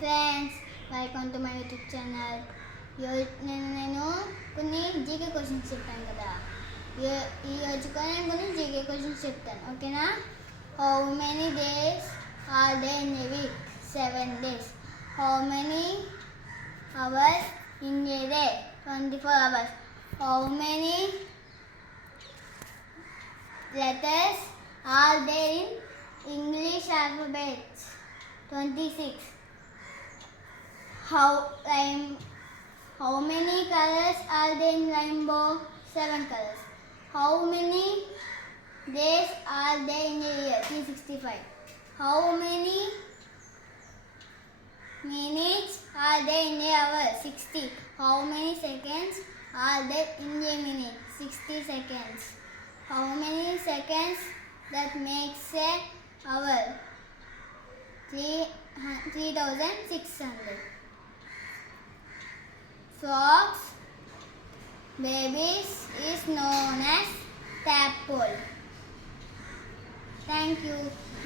Friends, welcome to my YouTube channel. నేను కొన్ని GK questions చెప్పాను కదా. ఈ రోజు నేను కొన్ని జీకే క్వశ్చన్స్ చెప్తాను, ఓకేనా? How many days are there in a week? 7 days. How many hours in a day? 24 hours. How many letters are there in English alphabet? 26. How many colors are there in rainbow? 7 colors. How many days are there in a year? 365. How many minutes are there in a hour? 60. How many seconds are there in a minute? 60 seconds. How many seconds that makes a hour? 3600. Frogs babies is known as tadpole. Thank you.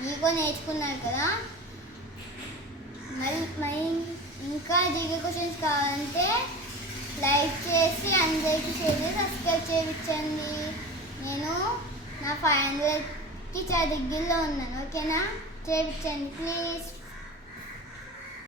మీకు నేర్చుకున్నారు కదా. మరి ఇంకా GK questions కావాలంటే లైక్ చేసి అందరికీ షేర్ చేసి సబ్స్క్రైబ్ చేయించండి. నేను నా 500కి చాలా దగ్గరలో ఉన్నాను, ఓకేనా? చేయించండి ప్లీజ్.